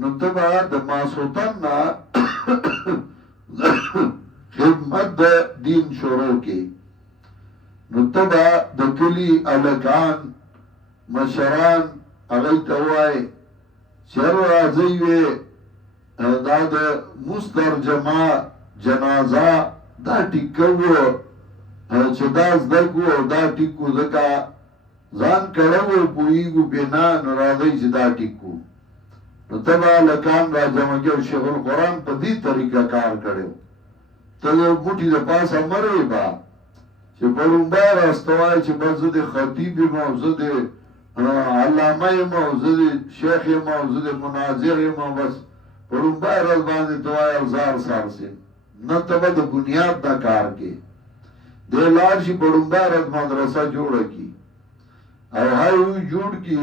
نو تبا د ماسوتن نا خدمت د دین شروع کی نو تبا د کلی الکان مشران اغی توائی چر رازی وی دا د مسترجمه جنازه دا ټیکو چې دا زدکو دا ټیکو زکا ځان کړو پویګو بنا نو راځي چې دا ټیکو نو تبا لکان را جمع کېو شیخ القرآن په دې طریقه کار کړو ته یو بوټي د پاسه مرې با چې په لومبای راستوای چې بس د خطیب موضوع د علامه موضوع د شیخ موضوع د مناظر مو بس په لومبای راز باندې توای الزار سارسي نه تبا د بنیاد دا کار کې د لار شي په لومبای راز مدرسه جوړه کی او هاي جوړ کی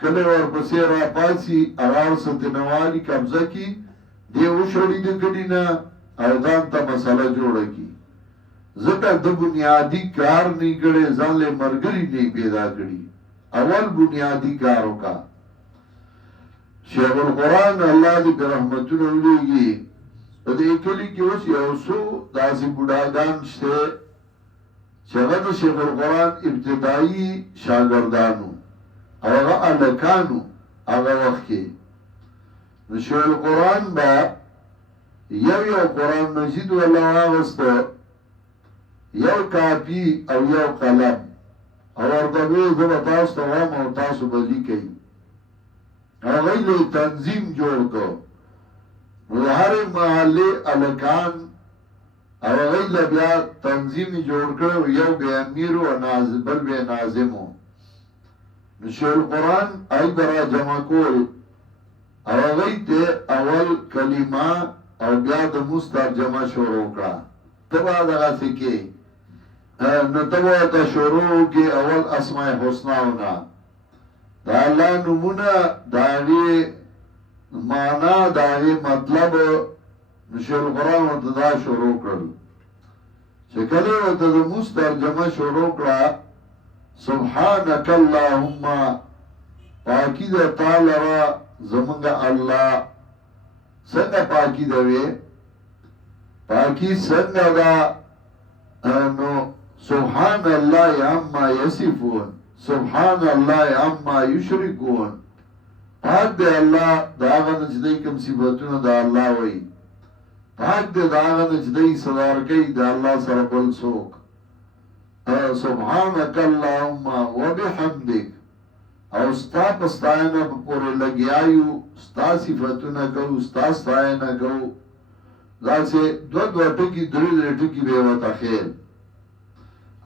کله ورپسې را پاسي ارار ستنوالی قبضه کی دی وشړی د کډینا او ځان ته مسله جوړه کی ځکه د بنیادی کار نه کړي ځان له مرګري نه پیدا کړي اول بنیادی کار وکا شیخ القرآن الله دې رحمتونه ولېږي په دې کلی کې اوس یو څو داسې بوډاګان شته چې هغه د شیخ القرآن ابتدایي شاګردانو او هغه الکانو هغه وخت کې نو شیخ القرآن با یو قرآن مجید ولا واغسته یو کاپی او یو قلم او ورته وی زه تاسو ته وایم او تاسو به لیکئ هغه له تنظیم جوړ کړ نو هر محله الکان او هغه بیا تنظیم جوړ کړو یو به امیر او ناظم بل به ناظمو نو شیخ القرآن ای برا جمع کول او هغه ته اول کلمه او بیا د مسترجمه شروع کړه تبا دغه سکه نو تبا ته شروع کې اول اسماء الحسناونه دا الله نمونه داغي معنا داغي مطلب شیخ القرآن ته دا شروع کړل چې کله ته د مسترجمه شروع کړه سبحانك اللهم پاکی د تعالی را زمونږ الله څنګه پاکی دوی پاکی څنګه دا نو سبحان الله عما یصفون سبحان الله عما یشرکون پاک دې الله دا غنه چې دې کوم صفاتونه دا الله وایي پاک دې دا غنه چې دې صدر کوي دا الله سره بل څوک سبحانك اللهم وبحمدك او ستا پستاینه پورې لګیایو ستا صفاتونه کو ستا ستاینه کو دا چې دو ټکی درې ټکی به وته خیر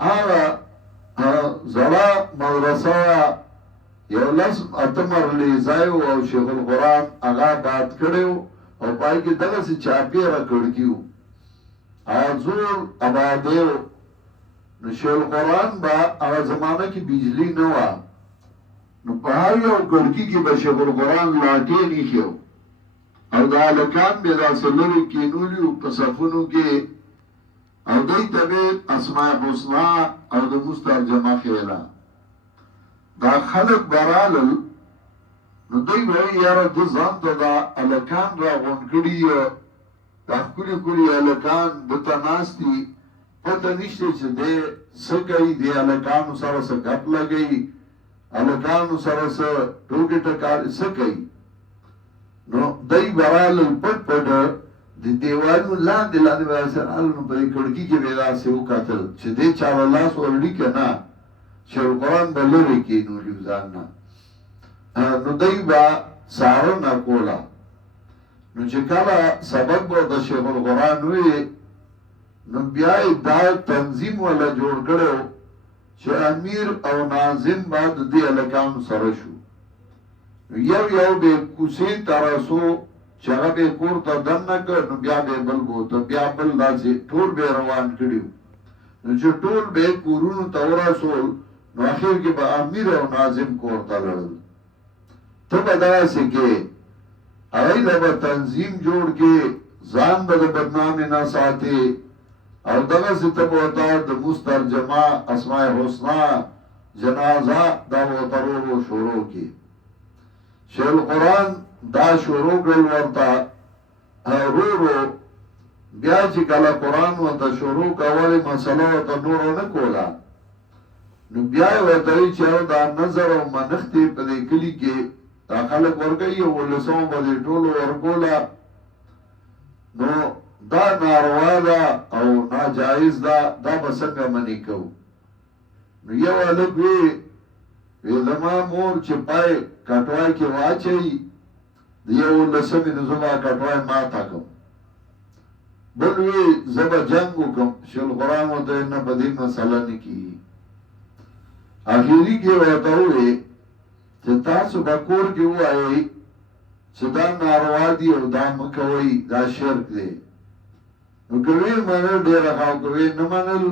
هغه زړه مدرسه یو لس اتمر لیزایو او شیخ القرآن هغه بات کړو او پای کې دغه څه چاپی را کړکیو حضور آبادیو نو شیخ القرآن با هغه زمانه کې بجلی نه و نو په هر یو کړکی کې به شیخ القرآن لاټې نیشو او دا لکان به دا سلوري کینولیو په صفونو کې او دوی تبه اسماء حسنا او د مسترجمه خیره دا خلق برالل نو دوی وی یاره د ځان ته دا الکان را غونکړي دا کولی الکان د تناستی پته نشته چې دې سګي دې الکانو سره سره غپ لګي الکانو سره سره ټوګه ټکار سګي نو دوی برالل پټ د دیوالو لاندې واسه النو په کړکی کې ویلا سه وکاتل چې دې چا الله سورډي کنا شیخ القرآن بلوری کې نو لیوزان نه نو دای با سارو نه کولا نو چې کله سبق به د شیخ القرآن وی نو بیا دا تنظیم ولا جوړ کړو چې امیر او ناظم بعد دې الکان سره شو یو به کوسي تراسو چې هغه به کور ته دنه کړ نو بیا به بل بوته بیا بل داسې ټول به روان کړیو نو چې ټول به کورونو توراسول نو اخر کې به امیر او ناظم کور ته لړل ته به داسې کې هغه به تنظیم جوړ کې ځان به بدنامي نه ساتي او دغه ته وتا د مسترجمه اسماء الحسنا جنازه دا وترو شروع کې شیخ القرآن دا شروع کړل ورته ورو بیا چې کله قرآن ورته شروع کولی مسله ورته نورو نه کوله نو بیا یې ورته وایي چې دا نظر او منښت یې په دې کلي کې دا خلک ورکوي او ولسمو به دې ټولو ورکوله نو دا ناروا ده او ناجایز ده دا به څنګه منې کوو نو یو هلک وی زما مور چې پای کټوای کې واچوي د یو ولسمې نو زه به کټوای ماته کړم بل وی زه به جنګ وکړم شیخ القرآن ورته نه په دې مسله نه کېږي اخري کې ورته ووی چې تاسو به کور کې ووایئ چې دا ناروا دي او دا مه کوئ دا شرک دی نو که ویې منل ډېره ښه او که ویې نه منل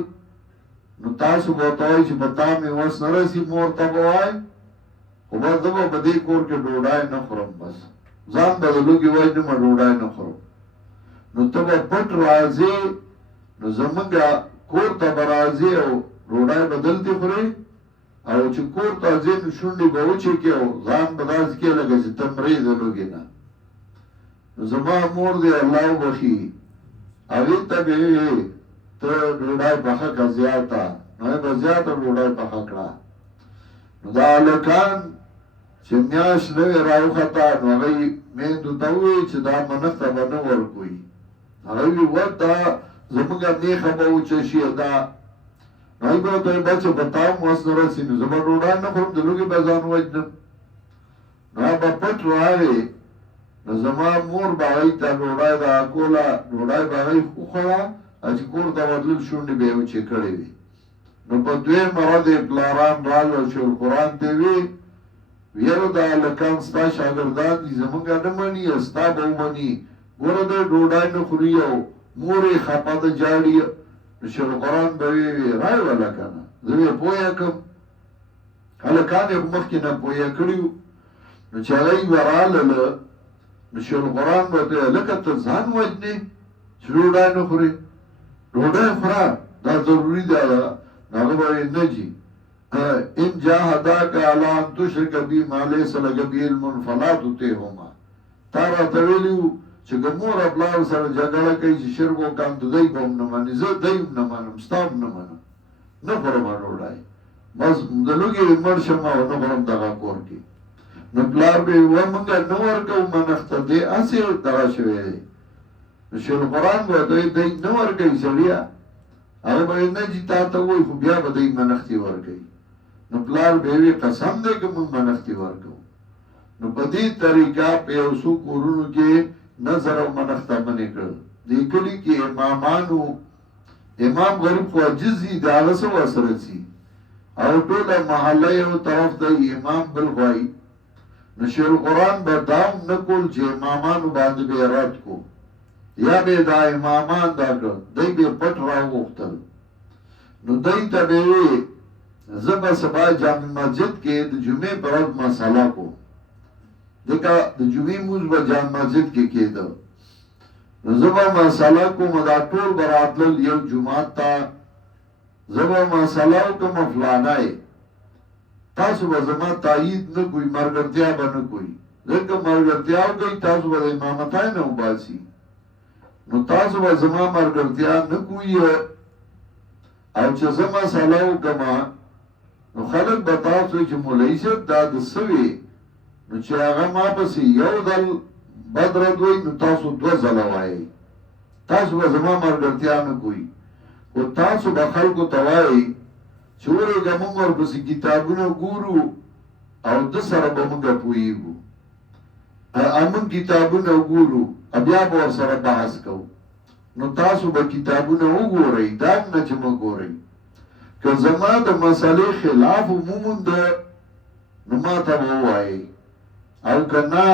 نو تاسو به ورته وایئ چې په تا مې وس نه رسي مور ته به وایئ خو بس زه به په دې کور کې ډوډۍ نه خورم بس ځان به د لوږې وجې نه ډوډۍ نه خورم نو ته به پټ راځې نو زمونږ کور ته به راځې او ډوډۍ به دلتې خورې او چې کور ته ځې نو شونډې به وچېکې او ځان به داسې کې لکه چې ته مرې د لوږې نه نو زما مور دی الله وبخي هغې ته به وې ته ډوډۍ پخه کړه زیاته نو یې به زیاته ډوډۍ پخه کړه نو دا هلکان چې میاشت نه وې راوخته نو هغوی میندو ته وویل چې دا منښته به نه ورکوي هغوی وی ود دا زمونږ میخه به وچه شي دا نو هغوی به ورته ویل بچه په تا هم وس نه رسي نو زه به ډوډۍ نه خورم د لوږې به ځان وژنم نو هغه به پټ راغې نو زما مور به هغوی ته ډوډۍ دغه کوله ډوډۍ به هغوی وخوړه او چې کور ته ورتلل شونډې به یې وچې کړې وې نو په دویمه ورځ یې پلاران راغلل او شیخ القرآن ته یې وې ویره دا هلکان ستا شاګردان دي زمونږ نه مني او ستا به ومني ګوره دی ډوډۍ نه خوري او مور یې خپه ده جاړي نو شیخ القرآن به وی رایې وله که نه زه یې پویه کړم هلکان یې خو مخکې نه پویه کړي وو نو چې هغوی به رالله نو شیخ القرآن به ورته ویل هلکه ته ځان وژنې چې ډوډۍ نه خورې ډوډۍ خوره دا ضروري ده نو هغه به ویل نه جي ان جاهداک علی ان تشرک بی ما لیس لک به علم فلا تطعهما تا راته ویلي وو چې که مور او پلار سره جګړه کوي چې شرک وکړم نو دوی به هم نه مني زه دوی هم نه منم ستا هم نه منم نه خورم ډوډۍ بس د لوږې مړ شم او نه خورم دغه کور کې نو پلار به ویل موږ نه ورکوو منښته دی هسې دغه شوی دی نو شیخ القرآن به ورته ویل دی نه ورکوي سړیه هغه به ویل نه چې تا ته ووایي خو بیا به دوی منښتې ورکوي نو پلار به وی قسم دی که موږ منښتې ورکوو نو په دې طریقه په یو څو کورونو کې نظر او منښته منې کړل دې کلي کې امامانو امام غریب خو عاجز وي د هغه څه ورسره ځي او ټوله محله یو طرف ته امام بل خوا وي نو شیخ القرآن به دا هم نه کول چې امامانو باندې به یې رد کو یا به دا امامان دا کړ دی به پټ راوغوښتل نو دی ته به وی زه به سبا جامع مسجد کې د جمعې پر ورځ مسله کوم ځکه د جمعې لمونځ به جامع مسجد کې کېده نو زه به مسله کوم دا ټول به راتلل یو جومات ته زه به مسله وکړم فلانی تاسو به زما تایید نه کوئ ملګرتیا به نه کوئ ځکه ملګرتیا وکړئ تاسو به د امامتای نه وباسي نو تاسو به زما ملګرتیا نه کوئ او چې زه مسله وکړم نو خلق به تاسو چې مولوي صاحب دا د څه وي نو چې هغه ما پسې یو ځل بد رد وایي نو تاسو دوه ځله وایئ تاسو به زما ملګرتیا نه کوئ خو تاسو به خلکو ته وایئ چې ورېږه موږ ورپسې کتابونه ګورو او ده سره به موږ پوهېږو موږ کتابونه ګورو بیا به ورسره بحث کوو نو تاسو به کتابونه وګورئ دا نه چې مه ګورئ که زما د مسئلې خلاف ومومونده نو ما ته به ووایئ او که نه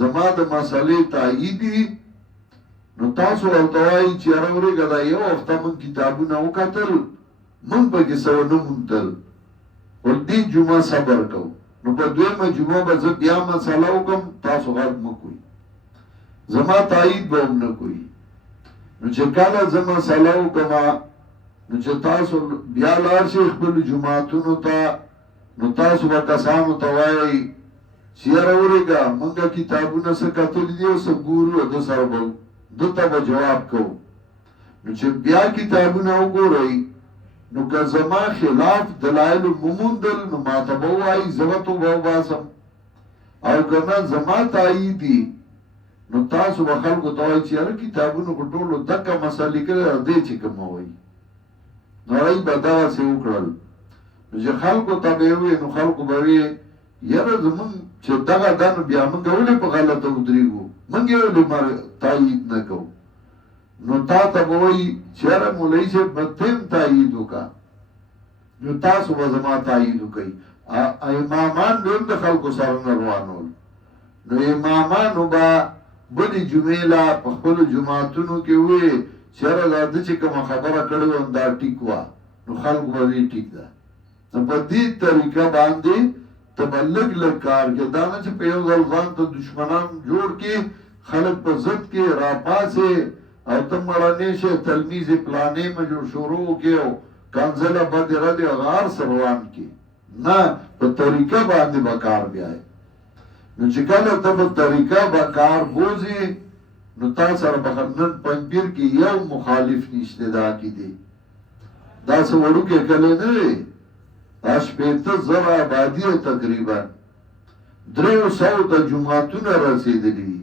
زما د مسئلې تاییدي نو تاسو ورته وایئ چې یاره ورېږه دا یو هفته موږ کتابونه وکتل موږ پکې څه ونه موندل ول دې جمعه صبر کوو نو په دویمه جمعه به زه بیا مسله وکړم تاسو غږ مه کوئ زما تایید به هم نه کوئ نو چې کله زه مسله وکړم نو چې تاسو بیا لاړ شئ خپلو جوماتونو ته نو تاسو به کسانو ته وایئ چیرې اورېږه موږ کتابونه څه کتلي دي او څه ګورو ده سره به ده ته به جواب کوو نو چې بیا کتابونه وګورئ نو که زما خلاف دلایل وموندل نو ما ته به ووایي زه به توبه وباسم او که نه زما تایید دي نو تاسو به خلکو ته وایي چې یاره کتابونو خو ټولو دقه مسلې کړې ده دې چې کومه وایي نو هغوی به دغسې وکړل نو چې خلکو ته به یې ووایي نو خلکو به وایي یاره زمونږ چې دغه ده نو بیا موږ ولې په غلطه ودرېږو موږ یې ولې تایید نه کوو نو تا ته به وایي چې یاره مولوي صاحب به ته هم تایید وکړه نو تاسو به زما تایید وکئ امامان به هم د خلکو سره نه روانول نو امامانو به بلې جمعې لا په خپلو جوماتونو کې ووایي چې یاره دا ده چې کومه خبره کړې وم دا ټیک وه نو خلکو به وایي ټیک ده نو په دې طریقه باندې ته به لږ لږ کار کې دا نه چې په یو ځل ځان ته دشمنان جوړ کې خلک په ضد کې راپاسې او ته مړنې شې تلمیذ پلانې مه جوړ شروع کې او کنځله بدې ردې غار سره روان کې نه په طریقه باندې به کار بیایي نو چې کله ته په طریقه به کار بوځې نو تا سره به نن پنځپیر کې یو مخالف نشته دا کې دی دا څه وړوکې کلی نه دی دا شپېته زره آبادي تقریبا 300 ته جوماتونه رسېدلي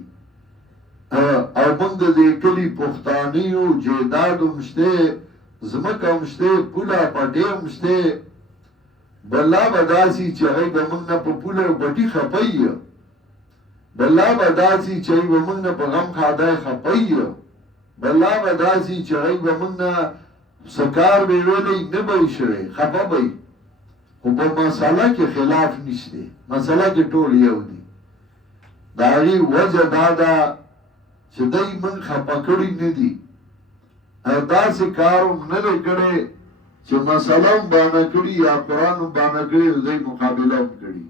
او موږ د دې کلي پښتانه یو جیداد هم شته ځمکه هم شته پوله پټې هم شته بلا به داسې چې هغوی به موږ نه په پوله او پټي خپی بلا به داسې چې هغوی به موږ نه په غم خادای خپی بلا به داسې چې هغوی به موږ نه څه کار به یې ویلی نه به یې شوی خفه به یې خو په مسله کې خلاف نشته مسله کې ټول یو دي د هغې وجه دا ده چې دی من خفه کړي نه دي داسې کار هم نه دی کړی چې مسله هم بانه کړي یا قرآن هم بانه کړي او دی مقابله هم کړي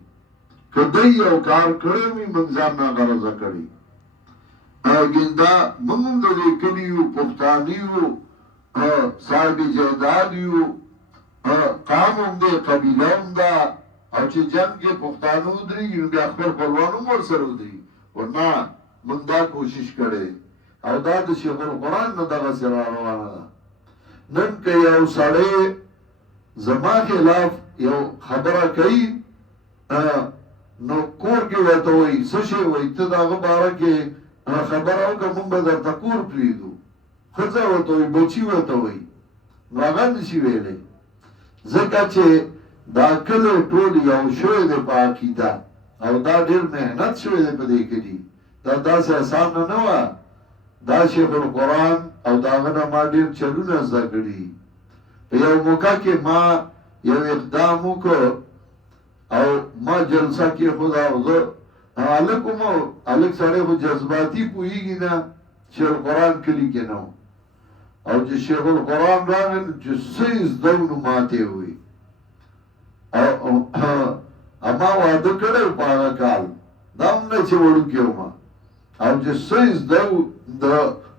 که دی یو کار کړی وي موږ ځان ناغرضه کړي لیکن دا موږ هم د دې کلي یو پښتانه یو صاحب جیداد یو قام هم دی قبیله هم ده او چې جنګ کې پښتانه ودرېږي نو بیا خپل خپلوان هم ورسره ودرېږي خو نه موږ دا کوشش کړی او دا د شیخ القرآن نه دغسې را روانه ده نن که یو سړی زما خلاف یو خبره کوي نو کور کې ورته وایي څه شی وایي ته د هغه باره کې خبره وکړه موږ به درته کور پرېږدو ښځه ورته وایي بچي ورته وایي نو هغه نشي ویلی ځکه چې دا کلی ټول یو شوی دی په عقیده او دا ډېر محنت شوی دی په دې کلي دا داسې اسانه نه وه دا شیخ القرآن او د هغه نه ما ډېر چلونه زده کړي په یو موقع کې ما یو اقدام وکړ او ما جلسه کېښوده او زه هلک وم هلک سړی خو جذباتي پوهېږي نه شیخ القرآن کلي کې نه او چې شیخ القرآن راغی نو چې څه یې زده نو ماته یې ووایي ما واده کړی په هغه کال دا هم نه چې وړوکی وم او چې څه یې زده د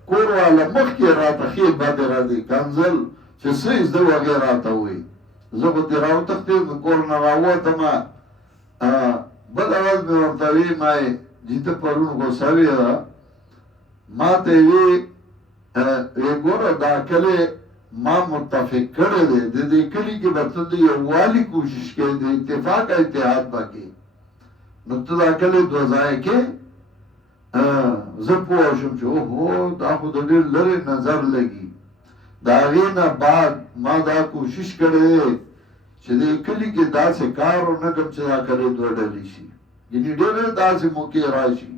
کور والا مخکې راته ښې بدې راځي کنځل چې څه یې زده هغې راته ووایي زه به دې راوتښتېم د کور نه راووتمه بل اول مې ورته ویې ما یې چې ته پرون غوسه وې ما ته یې ویې ګوره دا کلی ما متفق کړی دی د دې کلي کې به ته د یووالي کوشش کوې د اتفاق اتحاد به کې نو ته دا کلی دوه ځایه کې زه پوه شم چې اوهو دا خو د ډېر لرې نظر لګي د هغې نه بعد ما دا کوشش کړی دی چې دې کلي کې داسې کار ونه کړم چې دا کلی دوه ډلې شي یعنې ډېرې داسې موقع راشي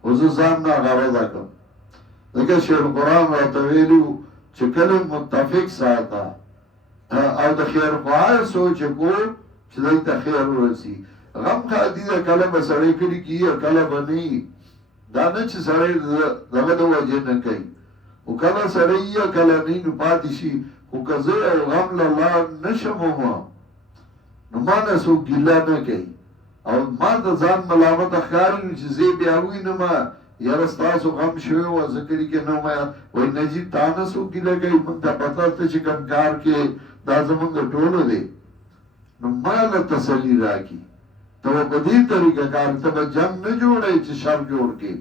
خو زه ځان نه غرضه کړم ځکه شیخ القرآن راته ویلي وو چې کله متفق ساته او د خیر خواه سوچ کو چې دوی ته خیر ورسي غم خادي ده کله به سړی کلي کېږي کله به نه دا نه چې سړی دغه د وجې نه کوي خو کله سړی یا کله نه نو پاتې شي خو که زه یو غم له لاړ نه شم نو ما نه څوک ګیله نه کوي او ما ته ځان ملامته ښکاري نو چې زه یې بیا ووینم یاره ستاسو غم شوی وه زه کلي کې نه وم وایي نجیب تا نه څوک ګیله کوي موږ ته پته ته چې کوم کار کې دا زموږ د ټولو دی نو ما له تسلي راکړي ته په دې طریقه کار ته به جنگ نه جوړی چې شر جوړ کې